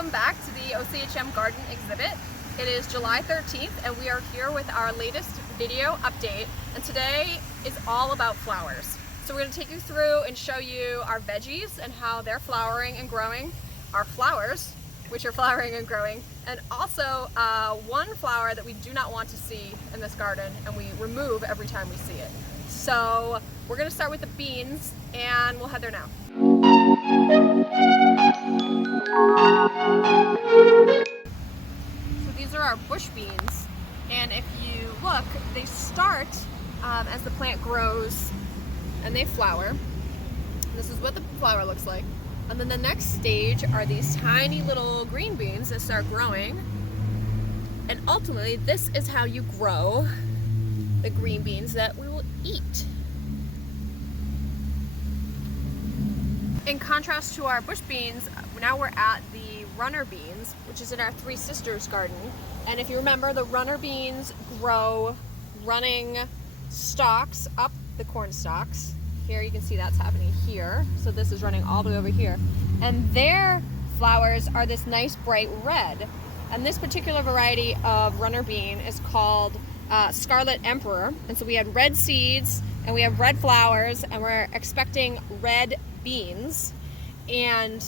Welcome back to the OCHM Garden exhibit. It is July 13th and we are here with our latest video update, and today is all about flowers. So we're going to take you through and show you our veggies and how they're flowering and growing, our flowers which are flowering and growing, and also one flower that we do not want to see in this garden and we remove every time we see it. So we're going to start with the beans and we'll head there now. So these are our bush beans, and if you look, they start as the plant grows and they flower. This is what the flower looks like. And then the next stage are these tiny little green beans that start growing. And ultimately, this is how you grow the green beans that we will eat. In contrast to our bush beans, now we're at the runner beans, which is in our Three Sisters garden. And if you remember, the runner beans grow running stalks up the corn stalks. Here you can see that's happening here. So this is running all the way over here. And their flowers are this nice bright red. And this particular variety of runner bean is called Scarlet Emperor. And so we had red seeds and we have red flowers, and we're expecting red beans. And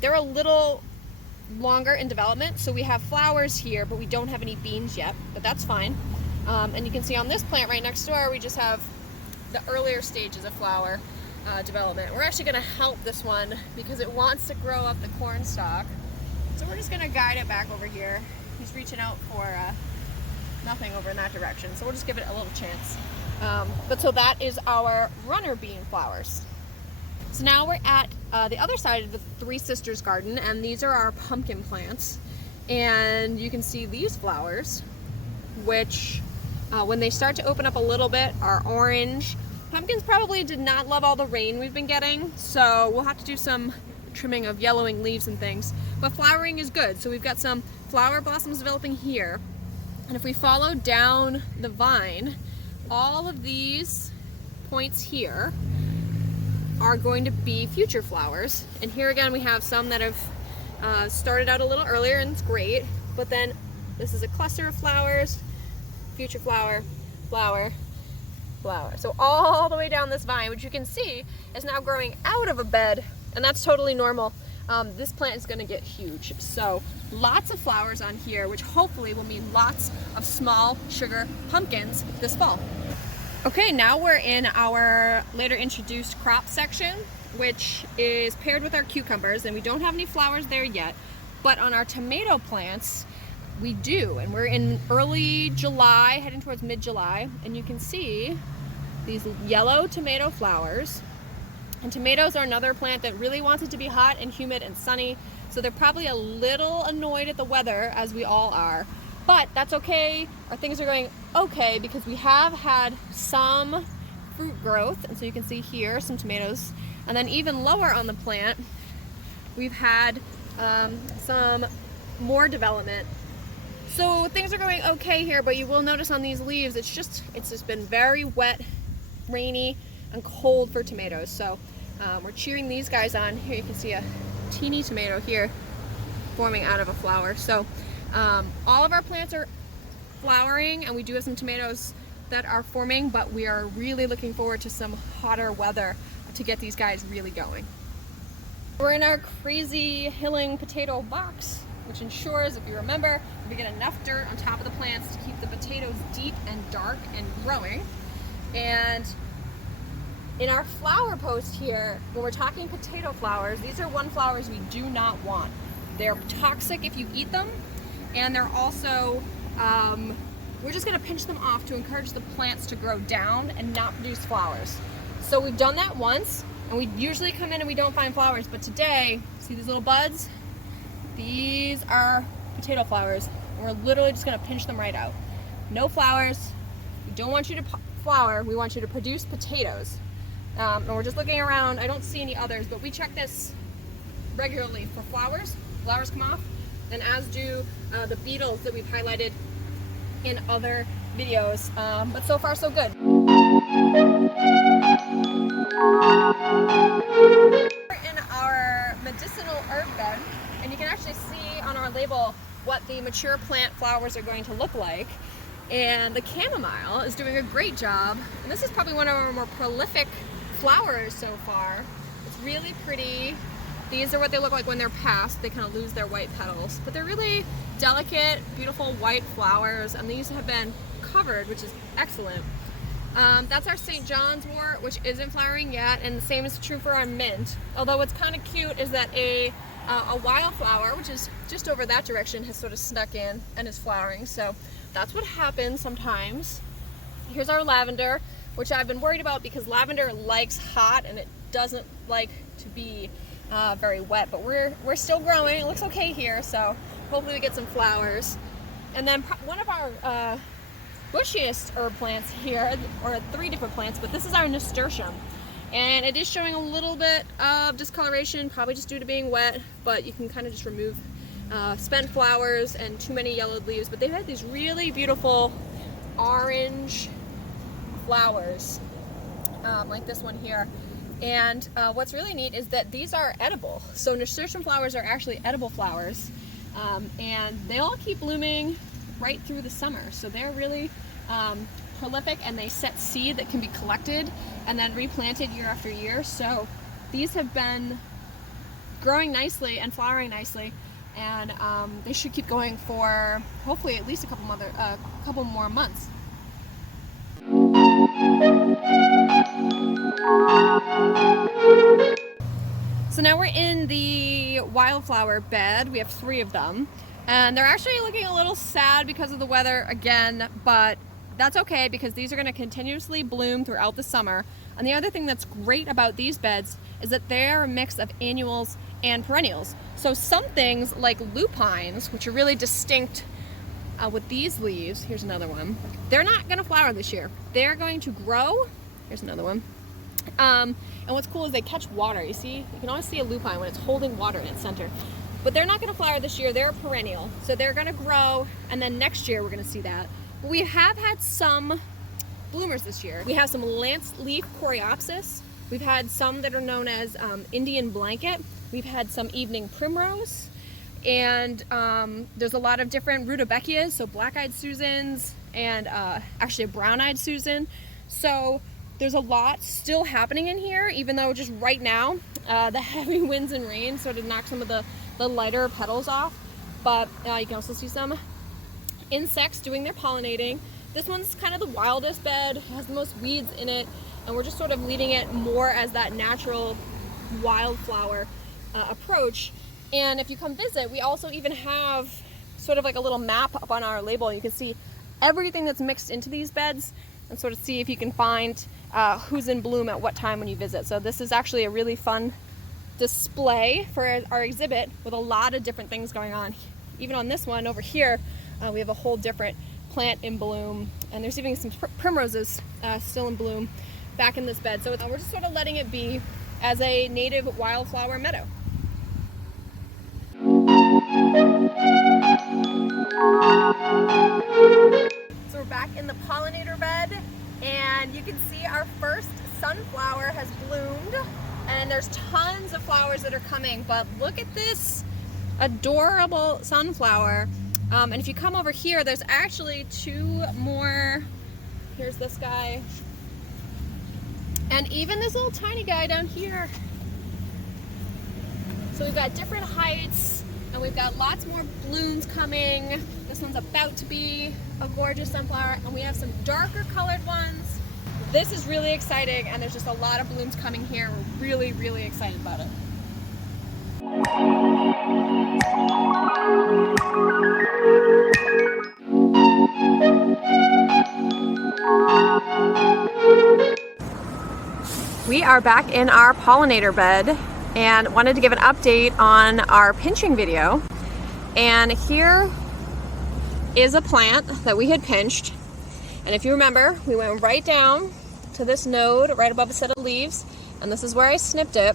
they're a little longer in development, so we have flowers here but we don't have any beans yet, but that's fine. And you can see on this plant right next door we just have the earlier stages of flower development. We're actually going to help this one because it wants to grow up the corn stalk, so we're just going to guide it back over here. He's reaching out for nothing over in that direction, so we'll just give it a little chance. But so that is our runner bean flowers. So now we're at the other side of the Three Sisters garden, and these are our pumpkin plants. And you can see these flowers, which when they start to open up a little bit are orange. Pumpkins probably did not love all the rain we've been getting, so we'll have to do some trimming of yellowing leaves and things. But flowering is good, so we've got some flower blossoms developing here. And if we follow down the vine, all of these points here are going to be future flowers. And here again we have some that have started out a little earlier, and it's great, but then this is a cluster of flowers, future flower, flower, flower. So all the way down this vine, which you can see is now growing out of a bed, and that's totally normal. This plant is going to get huge. So lots of flowers on here, which hopefully will mean lots of small sugar pumpkins this fall. Okay, now we're in our later introduced crop section, which is paired with our cucumbers, and we don't have any flowers there yet, but on our tomato plants we do, and we're in early July, heading towards mid-July, and you can see these yellow tomato flowers. And tomatoes are another plant that really wants it to be hot and humid and sunny, so they're probably a little annoyed at the weather, as we all are. But that's okay. Our things are going okay because we have had some fruit growth, and so you can see here some tomatoes. And then even lower on the plant, we've had some more development. So things are going okay here, but you will notice on these leaves, it's just been very wet, rainy, and cold for tomatoes. So we're cheering these guys on. Here you can see a teeny tomato here forming out of a flower. So all of our plants are flowering, and we do have some tomatoes that are forming, but we are really looking forward to some hotter weather to get these guys really going. We're in our crazy hilling potato box, which ensures, if you remember, we get enough dirt on top of the plants to keep the potatoes deep and dark and growing. And in our flower post here, when we're talking potato flowers, these are one flowers we do not want. They're toxic if you eat them, and they're also, we're just gonna pinch them off to encourage the plants to grow down and not produce flowers. So we've done that once, and we usually come in and we don't find flowers, but today, see these little buds? These are potato flowers, and we're literally just gonna pinch them right out. No flowers. We don't want you to flower, we want you to produce potatoes. And we're just looking around, I don't see any others, but we check this regularly for flowers. Flowers come off, and as do the beetles that we've highlighted in other videos, but so far so good. We're in our medicinal herb bed, and you can actually see on our label what the mature plant flowers are going to look like. And the chamomile is doing a great job. And this is probably one of our more prolific flowers so far. It's really pretty. These are what they look like when they're past. They kind of lose their white petals. But they're really delicate, beautiful white flowers. And these have been covered, which is excellent. That's our St. John's wort, which isn't flowering yet. And the same is true for our mint. Although what's kind of cute is that a wildflower, which is just over that direction, has sort of snuck in and is flowering. So that's what happens sometimes. Here's our lavender, which I've been worried about because lavender likes hot and it doesn't like to be very wet, but we're still growing. It looks okay here, so hopefully we get some flowers. And then one of our bushiest herb plants here, or 3 different plants, but this is our nasturtium. And it is showing a little bit of discoloration, probably just due to being wet, but you can kind of just remove spent flowers and too many yellowed leaves. But they've had these really beautiful orange flowers, like this one here. And what's really neat is that these are edible. So nasturtium flowers are actually edible flowers, and they all keep blooming right through the summer. So they're really prolific, and they set seed that can be collected and then replanted year after year. So these have been growing nicely and flowering nicely, and they should keep going for hopefully at least a couple more months. So now we're in the wildflower bed. We have 3 of them, and they're actually looking a little sad because of the weather again, but that's okay because these are going to continuously bloom throughout the summer. And the other thing that's great about these beds is that they're a mix of annuals and perennials. So some things like lupines, which are really distinct with these leaves, here's another one, they're not going to flower this year. They're going to grow. Here's another one. And what's cool is they catch water. You see, you can always see a lupine when it's holding water in its center. But they're not going to flower this year. They're a perennial. So they're going to grow, and then next year we're going to see that. But we have had some bloomers this year. We have some lance leaf coreopsis. We've had some that are known as Indian blanket. We've had some evening primrose. And there's a lot of different rudbeckias, so black-eyed Susans, and actually a brown-eyed Susan. So there's a lot still happening in here, even though just right now the heavy winds and rain sort of knock some of the lighter petals off. But you can also see some insects doing their pollinating. This one's kind of the wildest bed, has the most weeds in it, and we're just sort of leaving it more as that natural wildflower approach. And if you come visit, we also even have sort of like a little map up on our label. You can see everything that's mixed into these beds and sort of see if you can find who's in bloom at what time when you visit. So this is actually a really fun display for our exhibit with a lot of different things going on. Even on this one over here, we have a whole different plant in bloom, and there's even some primroses still in bloom back in this bed. So we're just sort of letting it be as a native wildflower meadow. So we're back in the pollinator bed, and you can see our first sunflower has bloomed, and there's tons of flowers that are coming, but look at this adorable sunflower. And if you come over here, there's actually 2 more. Here's this guy, and even this little tiny guy down here. So we've got different heights, and we've got lots more blooms coming. This one's about to be a gorgeous sunflower, and we have some darker colored ones. This is really exciting, and there's just a lot of blooms coming here. We're really, really excited about it. We are back in our pollinator bed and wanted to give an update on our pinching video. And here is a plant that we had pinched. And if you remember, we went right down to this node right above a set of leaves, and this is where I snipped it.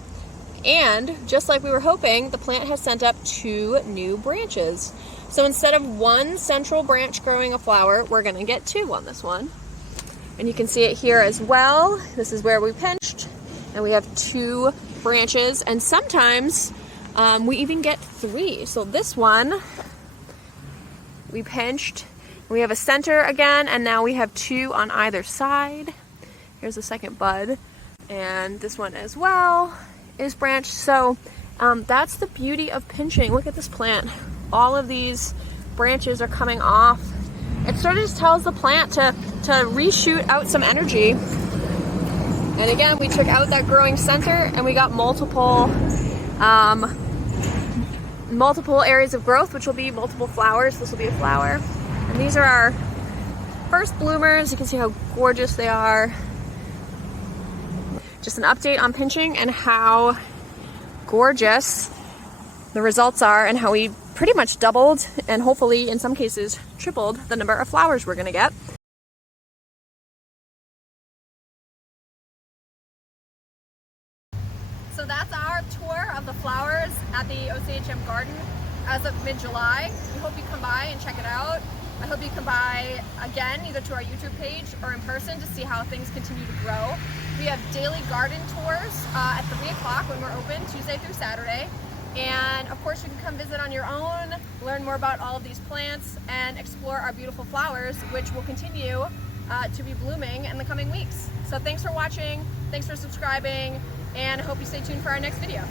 And just like we were hoping, the plant has sent up 2 new branches. So instead of 1 central branch growing a flower, we're gonna get 2 on this one. And you can see it here as well. This is where we pinched, and we have 2 branches. And sometimes We even get 3. So this one, we pinched. We have a center again, and now we have 2 on either side. Here's the second bud. And this one as well is branched. So that's the beauty of pinching. Look at this plant. All of these branches are coming off. It sort of just tells the plant to reshoot out some energy. And again, we took out that growing center and we got multiple areas of growth, which will be multiple flowers. This will be a flower. And these are our first bloomers. You can see how gorgeous they are. Just an update on pinching and how gorgeous the results are, and how we pretty much doubled and hopefully in some cases tripled the number of flowers we're gonna get. So that's our tour of the flowers at the OCHM Garden as of mid-July. We hope you come by and check it out. I hope you come by again, either to our YouTube page or in person, to see how things continue to grow. We have daily garden tours at 3 o'clock when we're open, Tuesday through Saturday. And of course you can come visit on your own, learn more about all of these plants, and explore our beautiful flowers, which will continue to be blooming in the coming weeks. So thanks for watching, thanks for subscribing, and I hope you stay tuned for our next video.